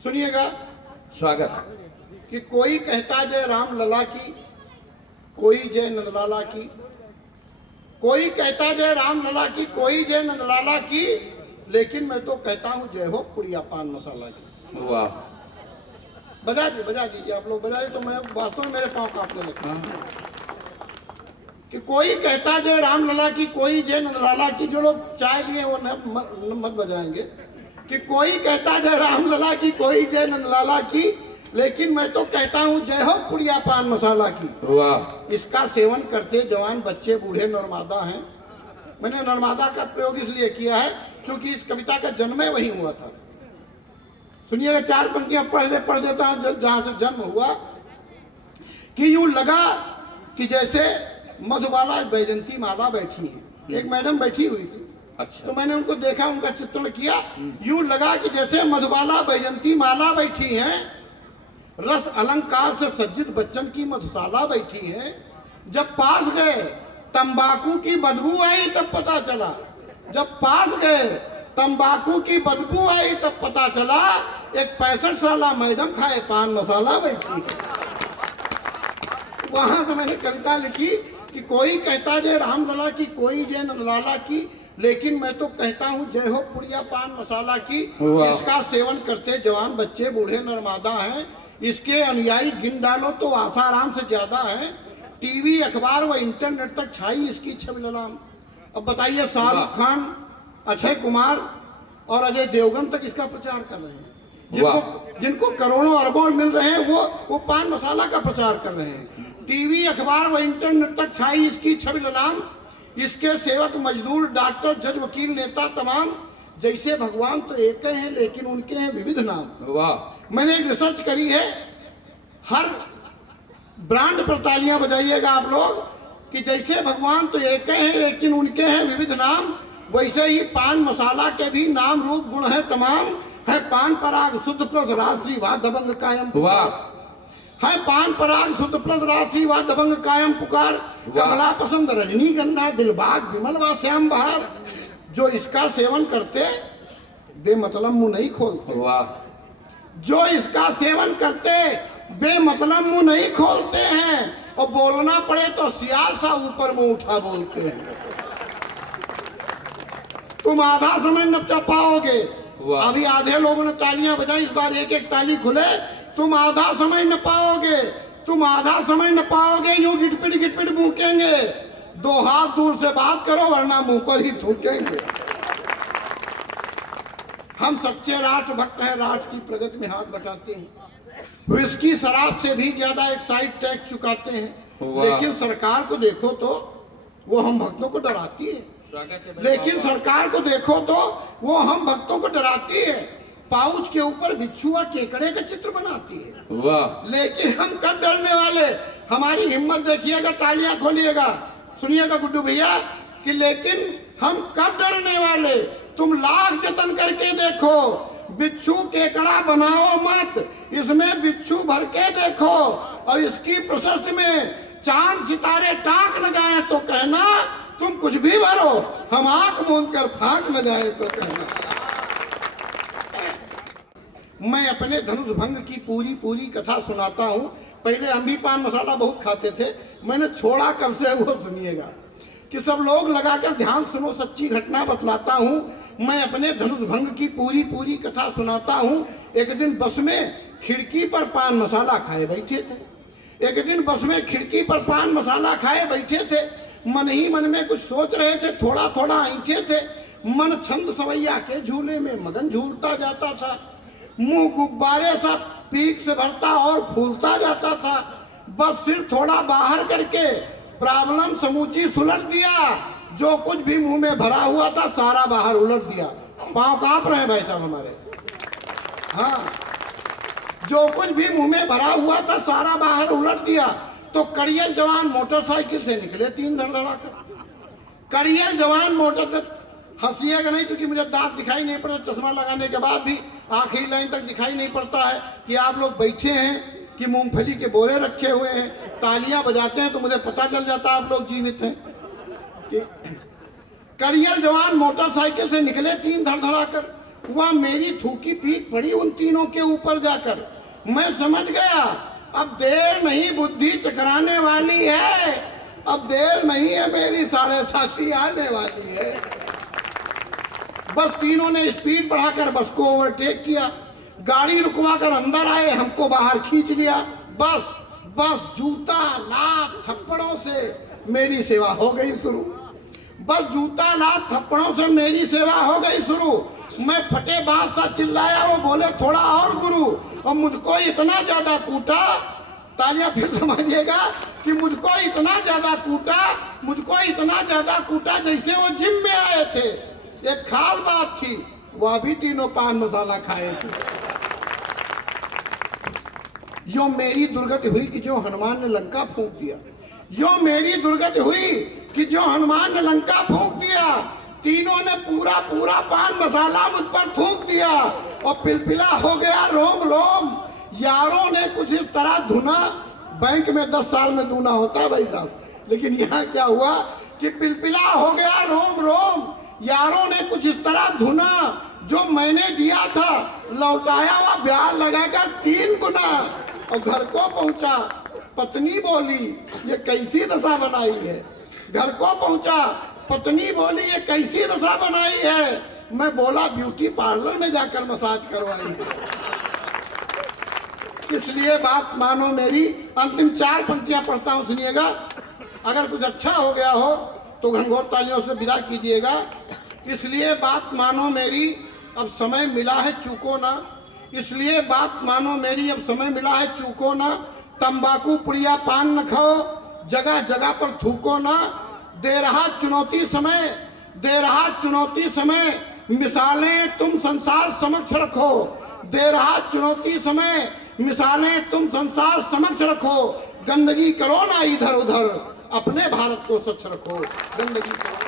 सुनिएगा स्वागत। कि कोई कहता जय राम लला की, कोई जय नंदलाला की, कोई कहता जय राम लला की, कोई जय नंदलाला की, लेकिन मैं तो कहता हूँ जय हो पुड़िया पान मसाला की। वाह, बजा दीजिए आप लोग बजा दीजिए, तो मैं वास्तव में मेरे पाँव कांपने लगता है। कि कोई कहता जय राम लला की, कोई जय नंदलाला की, जो लोग चाय लिए वो मत बजाएंगे। कि कोई कहता जय राम लला की, कोई जय नंदलाला की, लेकिन मैं तो कहता हूँ जय हो पुड़िया पान मसाला की। वाह, इसका सेवन करते जवान बच्चे बूढ़े नर्मदा हैं। मैंने नर्मदा का प्रयोग इसलिए किया है क्योंकि इस कविता का जन्म वही हुआ था। सुनिएगा, 4 पंक्तियां पढ़ देता हूं जहां से जन्म हुआ। कि यूं लगा कि जैसे मधुबाला बैजंती माला बैठी है। एक मैडम बैठी हुई थी। अच्छा। तो मैंने उनको देखा, उनका चित्रण किया। यूं लगा कि जैसे मधुबाला बैजंती माला बैठी है, रस अलंकार से सज्जित बच्चन की मधुशाला बैठी है। जब पास गए तंबाकू की बदबू आई तब पता चला, जब पास गए तंबाकू की बदबू आई तब पता चला, एक 65 साला मैडम खाए पान मसाला बैठी है। वहां से मैंने कविता लिखी कि कोई कहता जय रामलला की, कोई जय नंदलाला की, लेकिन मैं तो कहता हूँ जय हो पुड़िया पान मसाला की। इसका सेवन करते जवान बच्चे बूढ़े नर्मदा हैं। इसके अनुयायी गिन डालो तो आसाराम से ज्यादा है। टीवी अखबार व इंटरनेट तक छाई इसकी छबिललाम। अब बताइए, शाहरुख खान, अक्षय कुमार और अजय देवगन तक इसका प्रचार कर रहे हैं। जिनको करोड़ों अरबों मिल रहे हैं वो पान मसाला का प्रचार कर रहे हैं। टीवी अखबार व इंटरनेट तक छाई इसकी छबिललाम। इसके सेवक मजदूर डॉक्टर जज वकील नेता तमाम, जैसे भगवान तो एक हैं लेकिन उनके हैं विविध नाम। वाह, मैंने एक रिसर्च करी है, हर ब्रांड पर तालियां बजाइएगा आप लोग, कि जैसे भगवान तो एक हैं लेकिन उनके हैं विविध नाम, वैसे ही पान मसाला के भी नाम रूप गुण है तमाम। है पान पराग शुद्ध प्लस राशि व दबंग कायम। वाह, है पान पराग शुद्ध प्लस राशि व दबंग कायम पुकार। कमला पसंद रजनीगंधा दिलबाग विमल व श्याम बहार। जो इसका सेवन करते बेमतलब मुंह नहीं खोलते। वाह, जो इसका सेवन करते बेमतलब मुंह नहीं खोलते हैं, और बोलना पड़े तो सियार सा ऊपर मुंह उठा बोलते हैं। तुम आधा समय न पाओगे। अभी आधे लोगों ने तालियां बजाई, इस बार एक एक ताली खुले। तुम आधा समय न पाओगे, तुम आधा समय न पाओगे, यूं गिटपिट भूकेंगे। 2 हाथ दूर से बात करो वरना मुंह पर ही थूकेंगे। हम सच्चे राठ भक्त हैं, राठ की प्रगति में हाथ बटाते हैं। विस्की शराब से भी ज्यादा एक्साइज टैक्स चुकाते हैं। लेकिन सरकार को देखो तो वो हम भक्तों को डराती है। लेकिन सरकार को देखो तो वो हम भक्तों को डराती है। पाउच के ऊपर बिच्छू और केकड़े का चित्र बनाती है। वाह, लेकिन हम कब डरने वाले? हमारी हिम्मत देखिएगा, तालियां खोलिएगा, सुनिएगा गुड्डू भैया, कि लेकिन हम कब डरने वाले? तुम लाख जतन करके देखो, बिच्छू केकड़ा बनाओ मत, इसमें बिच्छू भर के देखो, और इसकी प्रशस्ति में चांद सितारे टाक न जाए तो कहना तुम कुछ भी भरो, हम आंख मूंद कर फाक न जाए तो कहना। मैं अपने धनुष भंग की पूरी कथा सुनाता हूँ। पहले हम भी पान मसाला बहुत खाते थे, मैंने छोड़ा कब से वो सुनिएगा। कि सब लोग लगाकर ध्यान सुनो, सच्ची घटना बतलाता हूँ। मैं अपने धनुष भंग की पूरी कथा सुनाता हूँ। एक दिन बस में खिड़की पर पान मसाला खाए बैठे थे। एक दिन बस में खिड़की पर पान मसाला खाए बैठे थे। मन ही मन में कुछ सोच रहे थे, थोड़ा ऐंठे थे। मन छंद सवैया के झूले में मगन झूलता जाता था। मुंह गुब्बारे सा पीक से भरता और फूलता जाता था। बस सिर थोड़ा बाहर करके प्रॉब्लम समूची सुलट दिया। जो कुछ भी मुंह में भरा हुआ था सारा बाहर उलट दिया। पांव कांप रहे हैं भाई साहब हमारे। हाँ, जो कुछ भी मुंह में भरा हुआ था सारा बाहर उलट दिया। तो कड़ियल जवान मोटरसाइकिल से निकले 3 धड़धड़ाकर। कड़ियल जवान मोटर, हंसिएगा नहीं क्योंकि मुझे दांत दिखाई नहीं पड़ता, चश्मा लगाने के बाद भी आखिरी लाइन तक दिखाई नहीं पड़ता है कि आप लोग बैठे हैं कि मूंगफली के बोरे रखे हुए हैं। तालियां बजाते हैं तो मुझे पता चल जाता है आप लोग जीवित हैं। कड़ियल जवान मोटरसाइकिल से निकले 3 धड़धड़ाकर। वह मेरी थूकी पीठ पड़ी उन तीनों के ऊपर जाकर। मैं समझ गया अब देर नहीं बुद्धि चकराने वाली है, अब देर नहीं है मेरी साढ़े साथी आने वाली है। बस तीनों ने स्पीड बढ़ाकर बस को ओवरटेक किया, गाड़ी रुकवाकर अंदर आए, हमको बाहर खींच लिया। बस बस जूता लात थप्पड़ों से मेरी सेवा हो गई शुरू। बस जूता लात थप्पड़ों से मेरी सेवा हो गई शुरू। मैं फटे बात सा चिल्लाया, वो बोले थोड़ा और गुरु, और मुझको इतना ज्यादा कूटा, तालियां फिर समझिएगा कि मुझको इतना ज्यादा कूटा, मुझको इतना ज्यादा कूटा जैसे वो जिम में आए थे। एक खास बात थी, वह भी तीनों पान मसाला खाए थे। यो मेरी दुर्गति हुई कि जो हनुमान ने लंका फूंक दिया, यो मेरी दुर्गति हुई कि जो हनुमान ने लंका फूंक दिया। तीनों ने पूरा पूरा पान मसाला मुझ पर थूक दिया और पिलपिला हो गया रोम रोम। यारों ने कुछ इस तरह धुना, बैंक में 10 साल में दूना होता है भाई साहब, लेकिन यहाँ क्या हुआ कि पिलपिला हो गया रोम रोम। यारों ने कुछ इस तरह धुना, जो मैंने दिया था लौटाया हुआ ब्याज लगाकर 3 गुना। और घर को पहुंचा, पत्नी बोली ये कैसी दशा बनाई है। घर को पहुंचा, पत्नी बोली ये कैसी दशा बनाई है। मैं बोला ब्यूटी पार्लर में जाकर मसाज करवाई। इसलिए बात मानो मेरी, अंतिम 4 पंक्तियां पढ़ता हूं, सुनिएगा। अगर कुछ अच्छा हो गया हो तो घनघोर तालियों से विदा कीजिएगा। इसलिए बात मानो मेरी, अब समय मिला है चूको ना। इसलिए बात मानो मेरी, अब समय मिला है चूको ना। तंबाकू पुड़िया पान न खाओ, जगह जगह पर थूको ना। दे रहा चुनौती समय, दे रहा चुनौती समय, मिसालें तुम संसार समक्ष रखो। दे रहा चुनौती समय, मिसालें तुम संसार समक्ष रखो। गंदगी करो ना इधर उधर, अपने भारत को स्वच्छ रखो। गंदगी करो।